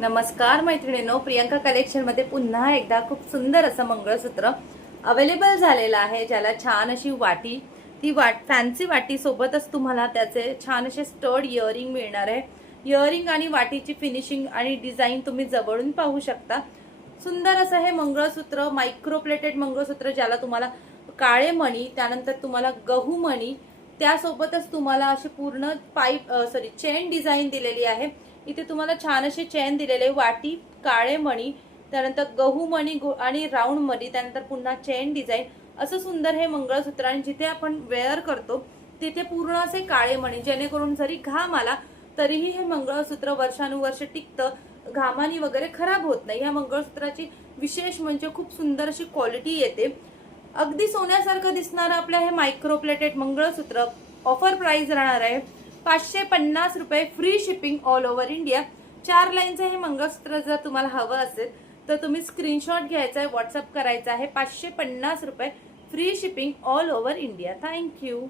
नमस्कार मैत्रिणींनो, प्रियंका कलेक्शन मध्ये पुन्हा एकदा खूप सुंदर असं मंगळसूत्र अवेलेबल झालेलं आहे, ज्याला छान अशी वाटी, ती फॅन्सी वाटी सोबतच तुम्हाला त्याचे छान असे स्टड इयरिंग मिळणार आहे। इयरिंग आणि वाटीची फिनिशिंग आणि डिझाईन तुम्ही जवळून पाहू शकता। सुंदर असं हे मंगळसूत्र, मायक्रो प्लेटेड मंगळसूत्र, ज्याला तुम्हाला काळे मणी, त्यानंतर तुम्हाला गहू मणी, त्यासोबतच तुम्हाला अशी पूर्ण चेन डिझाईन दिलेली आहे। इथे तुम्हाला छान अशी चेन दिलेले, वाटी, काळे मणी, त्यानंतर गहू मणी आणि राऊंड मणी, त्यानंतर पुन्हा चेन डिझाईन, असं सुंदर हे मंगळसूत्र। आणि जिथे आपण वेअर करतो तिथे पूर्ण असे काळे मणी, जेणेकरून जरी घाम आला तरीही हे मंगळसूत्र वर्षानुवर्ष टिकतं, घामानी वगैरे खराब होत नाही। या मंगळसूत्राची विशेष म्हणजे खूप सुंदर अशी क्वालिटी येते। अगदी सोन्यासारखं दिसणारं आपलं हे मायक्रो प्लेटेड मंगळसूत्र ऑफर प्राइस राहणार आहे 550 रुपये, free shipping all over India. 4 लाईनचं हे मंगळसूत्र जर तुम्हाला हवं असेल तर तुम्ही स्क्रीनशॉट घ्यायचा आहे, व्हॉट्सअप करायचा आहे। 550 रुपये, free shipping all over India. Thank you.